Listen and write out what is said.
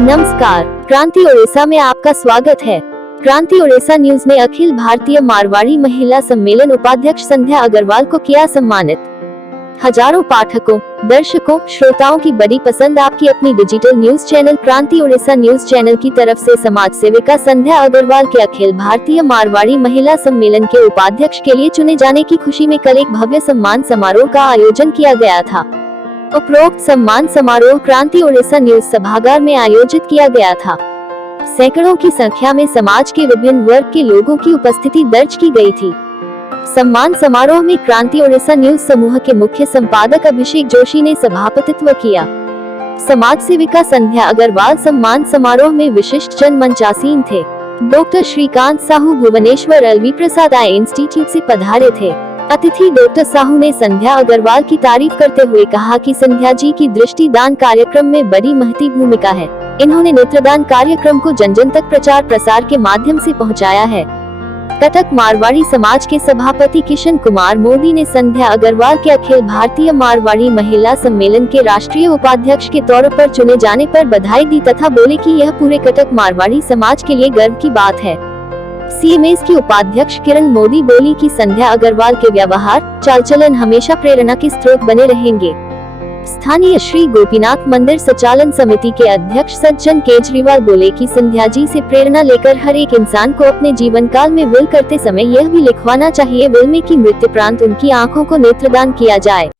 नमस्कार, क्रांति ओडिशा में आपका स्वागत है। क्रांति ओडिशा न्यूज ने अखिल भारतीय मारवाड़ी महिला सम्मेलन उपाध्यक्ष संध्या अग्रवाल को किया सम्मानित। हजारों पाठकों, दर्शकों, श्रोताओं की बड़ी पसंद आपकी अपनी डिजिटल न्यूज चैनल क्रांति ओडिशा न्यूज चैनल की तरफ से समाज सेविका संध्या अग्रवाल के अखिल भारतीय मारवाड़ी महिला सम्मेलन के उपाध्यक्ष के लिए चुने जाने की खुशी में कल एक भव्य सम्मान समारोह का आयोजन किया गया था। उपरोक्त सम्मान समारोह क्रांति ओडिशा न्यूज सभागार में आयोजित किया गया था। सैकड़ों की संख्या में समाज के विभिन्न वर्ग के लोगों की उपस्थिति दर्ज की गई थी। सम्मान समारोह में क्रांति ओडिशा न्यूज समूह के मुख्य संपादक अभिषेक जोशी ने सभापतित्व किया। समाज सेविका संध्या अग्रवाल सम्मान समारोह में विशिष्ट जन मंचासीन थे। डॉक्टर श्रीकांत साहू भुवनेश्वर एलवी प्रसाद आई इंस्टीट्यूट से पधारे थे। अतिथि डॉक्टर साहू ने संध्या अग्रवाल की तारीफ करते हुए कहा कि संध्या जी की दृष्टि दान कार्यक्रम में बड़ी महती भूमिका है। इन्होंने नेत्रदान कार्यक्रम को जन जन तक प्रचार प्रसार के माध्यम से पहुंचाया है। कटक मारवाड़ी समाज के सभापति किशन कुमार मोदी ने संध्या अग्रवाल के अखिल भारतीय मारवाड़ी महिला सम्मेलन के राष्ट्रीय उपाध्यक्ष के तौर पर चुने जाने पर बधाई दी तथा बोले कि यह पूरे कटक मारवाड़ी समाज के लिए गर्व की बात है। सीएमएस की उपाध्यक्ष किरण मोदी बोली कि संध्या अग्रवाल के व्यवहार, चाल चलन हमेशा प्रेरणा के स्रोत बने रहेंगे। स्थानीय श्री गोपीनाथ मंदिर संचालन समिति के अध्यक्ष सज्जन केजरीवाल बोले कि संध्या जी से प्रेरणा लेकर हर एक इंसान को अपने जीवन काल में विल करते समय यह भी लिखवाना चाहिए विल में कि मृत्युपरांत उनकी आंखों को नेत्रदान किया जाए।